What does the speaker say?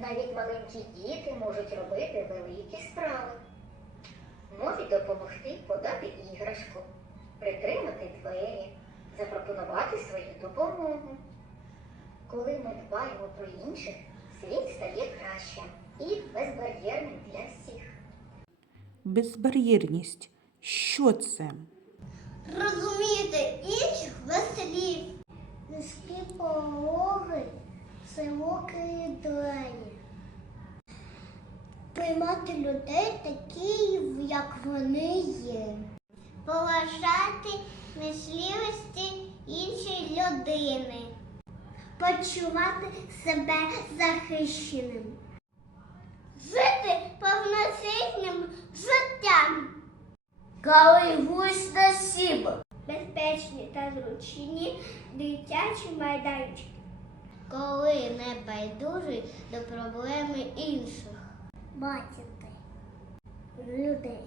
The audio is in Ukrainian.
Навіть маленькі діти можуть робити великі справи. Можуть допомогти подати іграшку, притримати двері, запропонувати свою допомогу. Коли ми дбаємо про інших, світ стає кращим і безбар'єрним для всіх. Безбар'єрність. Що це? Розуміти широкі двері. Приймати людей такі, як вони є. Поважати мисливості іншої людини. Почувати себе захищеним. Жити повноцінним життям. Коли гусь на. Безпечні та зручні дитячі майданчики. Коли не байдужий до проблеми інших. Бачити людей.